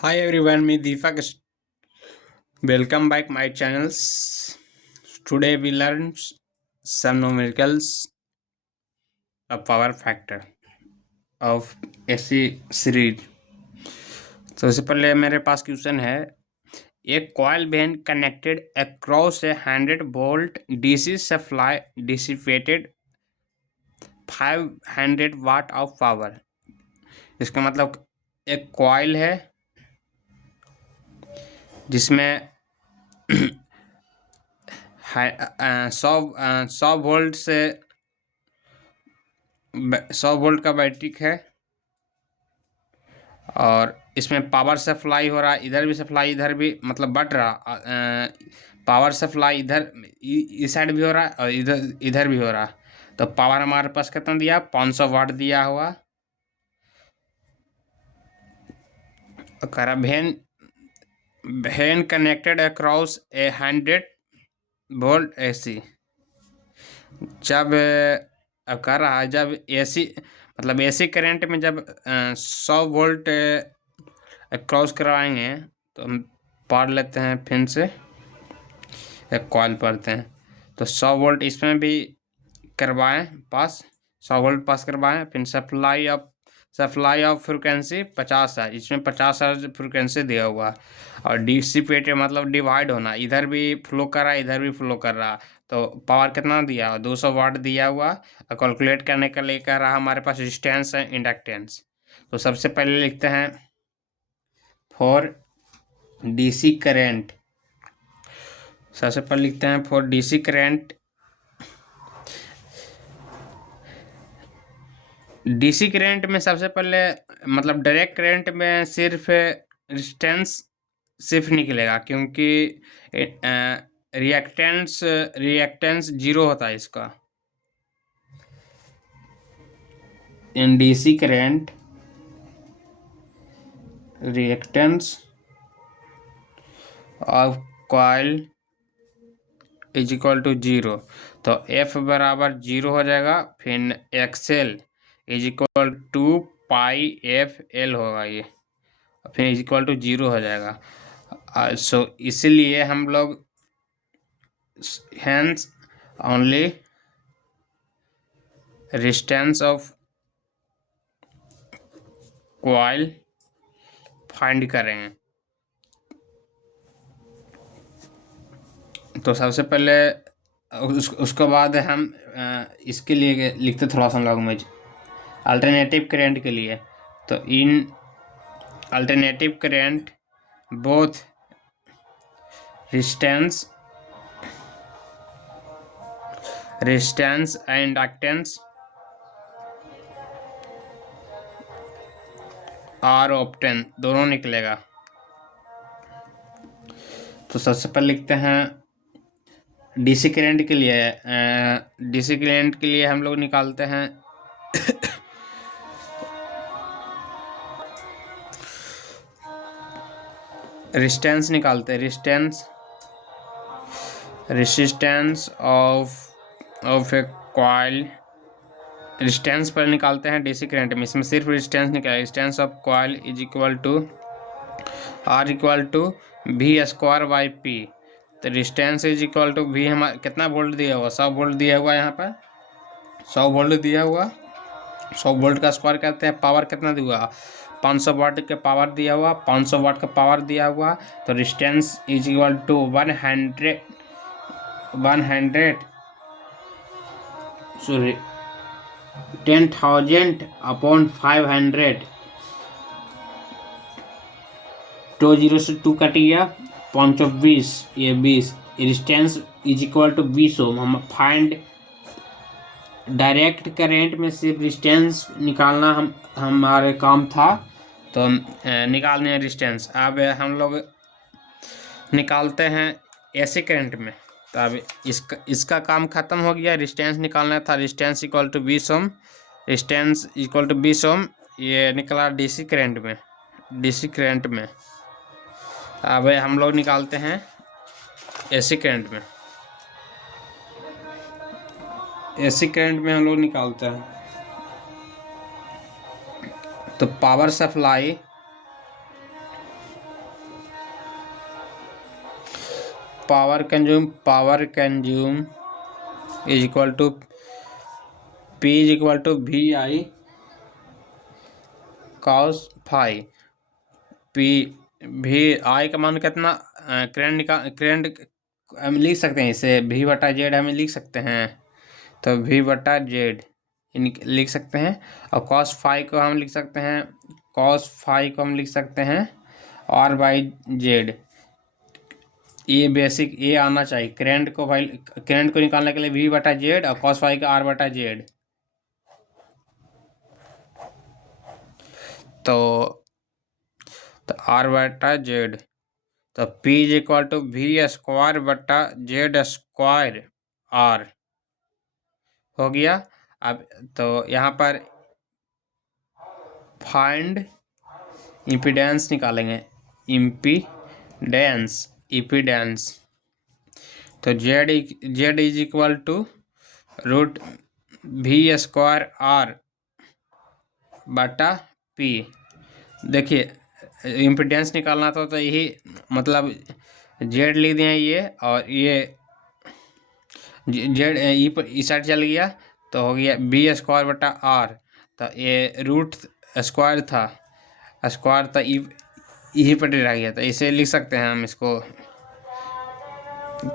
Hi everyone, me Deepak. Welcome back my channels. Today we learn some numericals of power factor of AC series. तो सबसे पहले मेरे पास question है, एक coil been connected across a 100 volt DC supply dissipated 500 watt of power. इसका मतलब एक कॉइल है जिसमें 100 वोल्ट से 100 वोल्ट का बैटरी है और इसमें पावर सप्लाई हो रहा है, इधर भी सप्लाई, इधर भी मतलब बढ़ रहा। पावर सप्लाई इधर इस साइड भी हो रहा है और इधर इधर भी हो रहा। तो पावर हमारे पास कितना दिया, 500 वाट दिया हुआ। करा when when connected across a 100 volt AC। जब अब कर रहा है, जब AC मतलब AC करंट में जब 100 वोल्ट क्रॉस करवाएंगे तो हम पढ़ लेते हैं, फिर से एक कॉइल पढ़ते हैं। तो 100 वोल्ट इसमें भी करवाएं पास, 100 वोल्ट पास करवाएं, फिर सप्लाई ऑफ फ्रिक्वेंसी 50 है, इसमें 50 हर्ट्ज फ्रिक्वेंसी दिया हुआ। और डिसिपेट मतलब डिवाइड होना, इधर भी फ्लो कर रहा है, इधर भी फ्लो कर रहा। तो पावर कितना दिया, 200 वाट दिया हुआ। और कैलकुलेट करने के लिए कह रहा हमारे पास रेजिस्टेंस है, इंडक्टेंस। तो सबसे पहले लिखते हैं फॉर डीसी करेंट। सबसे पहले लिखते हैं for DC current. DC current में सबसे पहले मतलब डायरेक्ट करेंट में सिर्फ रेजिस्टेंस सिर्फ निकलेगा, क्योंकि रिएक्टेंस 0 होता है इसका। In DC current reactance of coil is equal to 0। तो F बराबर 0 हो जाएगा, फिर XL is equal to pi F L होगा ये, फिर इज इक्वल टू 0 हो जाएगा। सो इसीलिए हम लोग hence only resistance of coil find करेंगे। तो सबसे पहले उसके बाद हम इसके लिए लिखते थोड़ा सा लैंग्वेज अल्टरनेटिव करेंट के लिए। तो in alternative current both resistance and inductance are obtain, दोनों निकलेगा। तो सबसे पहले लिखते हैं डीसी करेंट के लिए। डीसी करेंट के लिए हम लोग निकालते हैं रेजिस्टेंस निकालते हैं, resistance of a coil. Resistance पर निकालते हैं डीसी करंट में, इसमें सिर्फ रेजिस्टेंस निकाल, resistance of coil is equal to R equal to V square by P. तो resistance is equal to V, हमारा कितना वोल्ट दिया हुआ, 100 वोल्ट दिया हुआ, यहाँ पर 100 वोल्ट दिया हुआ। 100 वोल्ट का स्क्वायर करते हैं, पावर कितना दिया हुआ, 500 वाट का पावर दिया हुआ, 500 वाट का पावर दिया हुआ। तो resistance is equal to 100 sorry 10,000 upon 500। 2 0 से 2 कट गया, 520, ये 20। रेजिस्टेंस इज इक्वल टू 20 ओम। हम फाइंड डायरेक्ट करेंट में सिर्फ रेजिस्टेंस निकालना हमारे काम था, तो निकालने हैं रेजिस्टेंस। अब हम लोग निकालते हैं एसी करंट में। तो अब इसका काम खत्म हो गया, रेजिस्टेंस निकालना था, resistance equal to 20 ohm, resistance equal to 20 ohm. ये निकला डीसी करंट में। अब हम लोग निकालते हैं एसी करंट में। एसी करंट में हम लोग निकालते हैं, तो power supply power consume is equal to P is equal to VI cos phi. VI का मान कितना, करंट हम लिख सकते हैं इसे V/Z हमें लिख सकते हैं, तो V/Z लिख सकते हैं। और cos फाई को हम लिख सकते हैं, R/Z। ये बेसिक ये आना चाहिए करंट को निकालने के लिए V/Z और cos फाई का R/Z। तो R/Z, तो P is equal to V²/Z² R हो गया। अब तो यहाँ पर फाइंड इम्पीडेंस निकालेंगे, इम्पीडेंस। तो Z is equal to √V²R/P। देखिए इम्पीडेंस निकालना था, तो यही मतलब Z लिख दिए ये, और ये Z इस साइड चल गया तो हो गया V²/R। तो ये रूट स्क्वायर था, यही पर रह गया, तो इसे लिख सकते हैं हम इसको।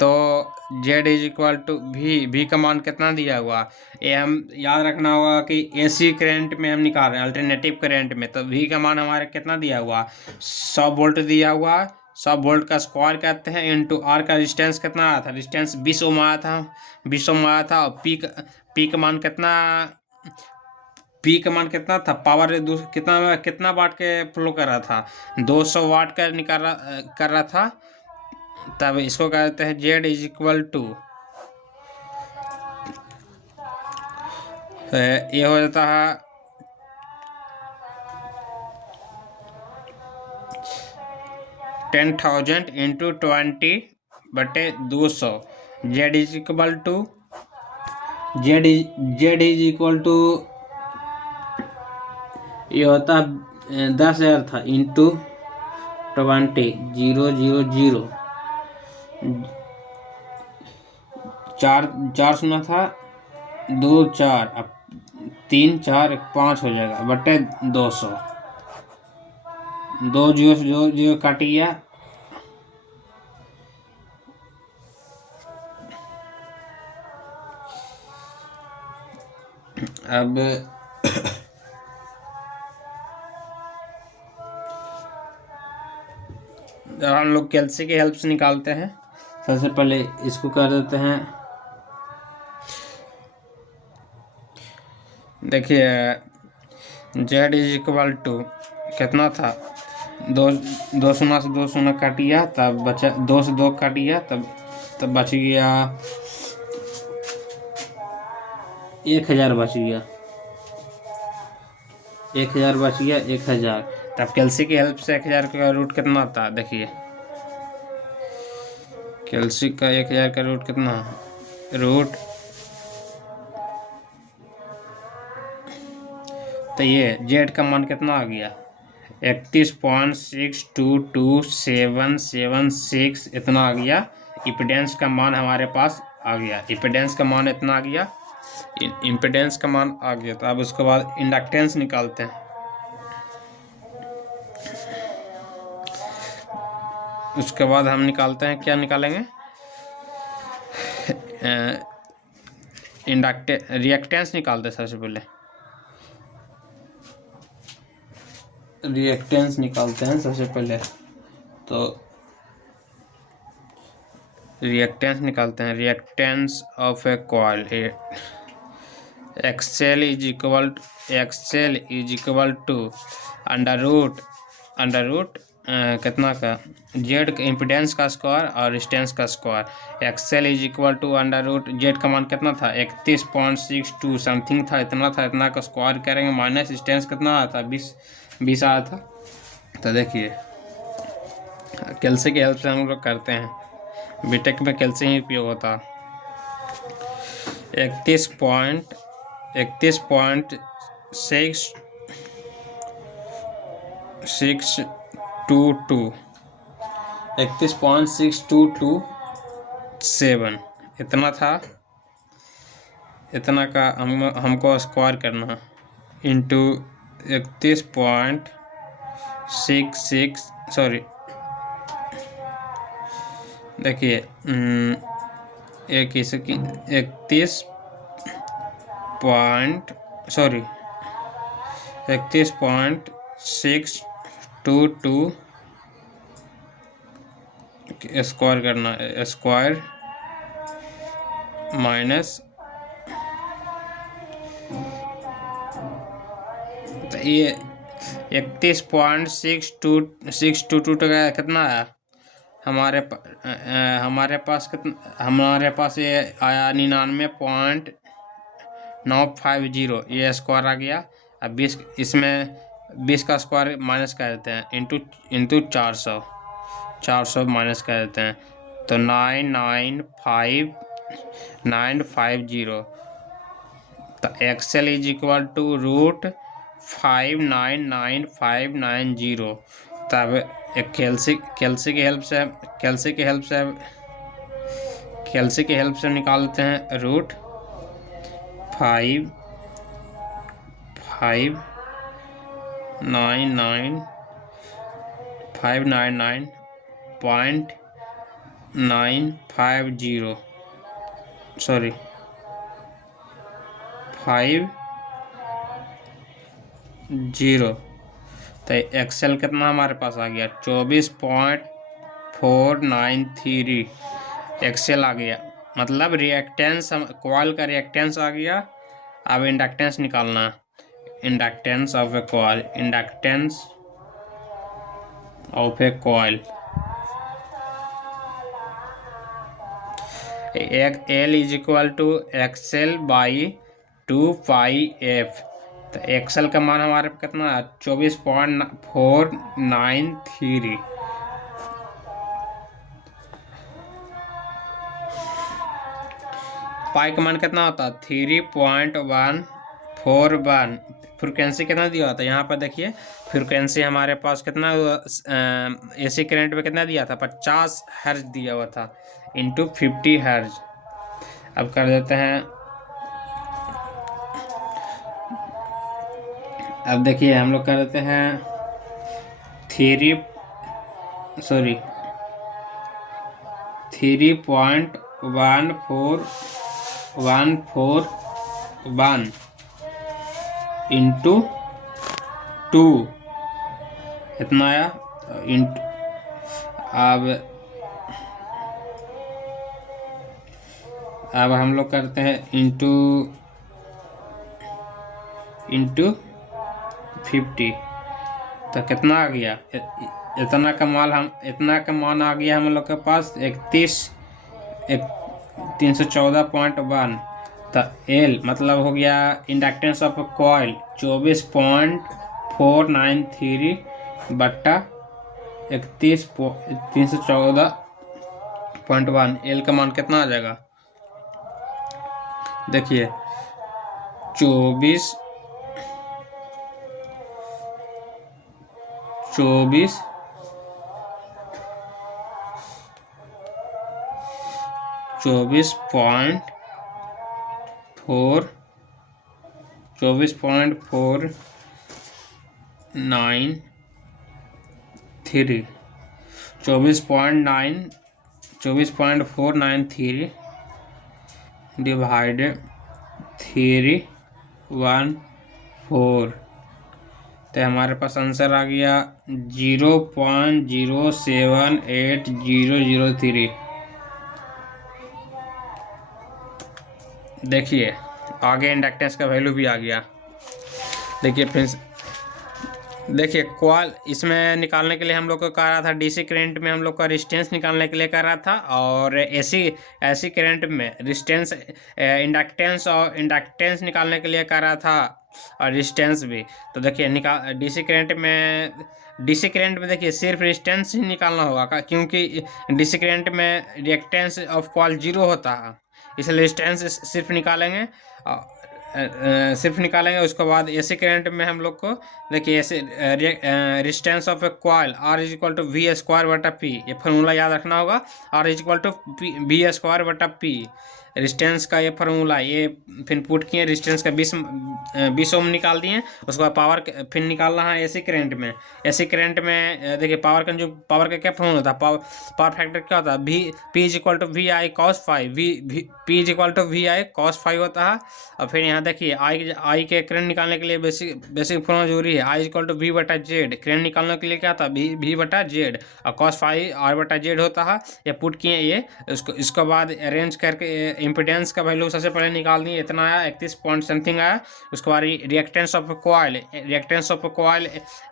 तो Z is equal to V का मान कितना दिया हुआ, ये हम याद रखना होगा कि AC करंट में हम निकाल रहे हैं, अल्टरनेटिव करंट में। तो V का मान हमारे कितना दिया हुआ, 100 वोल्ट दिया हुआ। 100 वोल्ट का स्क्वायर कहते हैं इंटू R का रेजिस्टेंस कितना आया था, रेजिस्टेंस 20 ओम आया था, 20 ओम आया था। और P का मान कितना था, पावर कितना वाट के फ्लो कर रहा था, 200 वाट का कर रहा था। तब इसको कहते हैं Z इज इक्वल टू, ये हो जाता है 10,000 into 20/200। Z is equal to ये होता 10,000 था इंटू 20,000। 4 सुना था, 2 4, अब 3 4 5 हो जाएगा बटे 200। 2 0 काट गया। अब हम लोग कैल्सी की हेल्प से निकालते हैं। सबसे पहले इसको कर देते हैं, देखिए Z इज इक्वल टू कितना था, 2 शून्य से 2 शून्य काट गया, तब बचा 2 से 2 काट गया, तब बच गया 1,000 बच गया, 1,000 बच गया, 1,000। तब कैल्सी की हेल्प से 1,000 का रूट कितना आता, देखिए कैल्सी का 1,000 का रूट कितना, तो ये Z का मान कितना आ गया, 31.622776 इतना आ गया। इम्पीडेंस का मान हमारे पास आ गया, इम्पीडेंस का मान इतना आ गया, इम्पीडेंस का मान आ गया। तो अब उसके बाद इंडक्टेंस निकालते हैं। उसके बाद हम निकालते हैं, क्या निकालेंगे, रिएक्टेंस निकालते हैं। सबसे पहले रिएक्टेंस निकालते हैं सबसे पहले, तो रिएक्टेंस निकालते हैं, reactance of a coil. XL is equal to under root कितना का, Z का इम्पीडेंस का स्क्वायर और रेजिस्टेंस का square. XL is equal to under root, Z का मान कितना था, 31.62 समथिंग था, इतना का स्क्वायर करेंगे, माइनस रेजिस्टेंस कितना आया था, 20 आया था। तो देखिए कैल्सी की हेल्प से हम लोग करते हैं, बीटेक में कैल्सी ही उपयोग होता। 31.622 7 इतना था, इतना का हमको स्क्वायर करना है इंटू 31.66 सॉरी देखिए एक इसकी 31.622 स्क्वायर करना है, स्क्वायर माइनस तो ये 31.622 का कितना है हमारे पास कितना, हमारे पास ये आया 99.950, ये स्क्वायर आ गया। अब 20 इसमें 20 का स्क्वायर माइनस कर देते हैं इंटू 400 माइनस कर देते हैं तो 995950। तो एक्सेल इज इक्वल टू √599590। तब एक कैल्सी की हेल्प से निकालते हैं रूट 599.950 सॉरी 50। तो एक्सेल कितना हमारे पास आ गया 24.493 एक्सेल आ गया। मतलब रिएक्टेंस, कॉइल का रिएक्टेंस आ गया। अब इंडक्टेंस निकालना, inductance of a coil, inductance of a coil L is equal to XL by 2πf। तो एक्सएल का मान हमारे पास कितना है 24.493। पाई का मान कितना होता है 3.141। फ्रिक्वेंसी कितना दिया होता है यहाँ पर देखिए, फ्रिक्वेंसी हमारे पास कितना एसी करंट में कितना दिया था 50 हर्ज दिया हुआ था इंटू 50 हर्ज। अब कर देते हैं, अब देखिए हम लोग कर देते हैं 3.14141 इंटू 2 इतना आया इंटू। अब हम लोग करते हैं इंटू 50। तो कितना आ गया इतना का मान आ गया हम लोग के पास 314.1। तो एल मतलब हो गया इंडक्टेंस ऑफ कॉइल 24.493 बट्टा 314.1। एल का मान कितना आ जाएगा देखिए 24.493 डिवाइडेड 314। तो हमारे पास आंसर आ गया 0.078003। देखिए आगे इंडक्टेंस का वैल्यू भी आ गया। देखिए फ्रेंड्स, देखिए कॉइल इसमें निकालने के लिए हम लोग को कह रहा था, डीसी करंट में हम लोग का रेजिस्टेंस निकालने के लिए कह रहा था, और एसी करंट में रेजिस्टेंस इंडक्टेंस और इंडक्टेंस निकालने के लिए कह रहा था, और रेजिस्टेंस भी। तो देखिए डीसी करंट में देखिए सिर्फ रेजिस्टेंस ही निकालना होगा, क्योंकि डीसी करंट में रिएक्टेंस ऑफ कॉइल 0 होता है, इसलिए रेजिस्टेंस सिर्फ निकालेंगे। सिर्फ निकालेंगे। उसके बाद एसी करंट में हम लोग को देखिए ऐसे resistance of a coil R is equal to V square बटा पी, ये फार्मूला याद रखना होगा। R is equal to B square बटा पी, रेजिस्टेंस का ये फार्मूला, ये फिर पुट किए रेजिस्टेंस का 20 ओम निकाल दिए। उसके बाद पावर फिर निकालना है एसी करंट में। एसी करंट में देखिए पावर का क्या फार्मूला होता है, पावर फैक्टर क्या होता है, भी P is equal to V I cos phi, P is equal to V I cos phi होता है। और फिर यहाँ देखिए आई के करंट निकालने के लिए बेसिक फॉर्मूला जरूरी है, आई इक्वल टू वी बटा जेड। करंट निकालने के लिए क्या था, वी बटा जेड, और कॉस फाइव आर बटा जेड होता है। ये पुट किए ये, इसके बाद अरेंज करके इम्पिडेंस का वैल्यू सबसे पहले निकाल दिए, इतना आया 31 पॉइंट समथिंग आया। उसके बाद रिएक्टेंस ऑफ कॉइल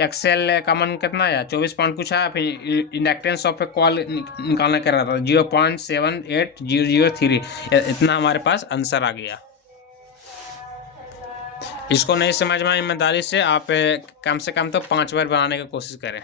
एक्सेल का मन कितना आया, 24 पॉइंट कुछ आया। फिर इंडक्टेंस ऑफ कॉइल निकालना कर रहा था 0.78003, इतना हमारे पास आंसर आ गया। इसको नहीं समझ में ईमानदारी से आप कम तो 5 बार बनाने की कोशिश करें।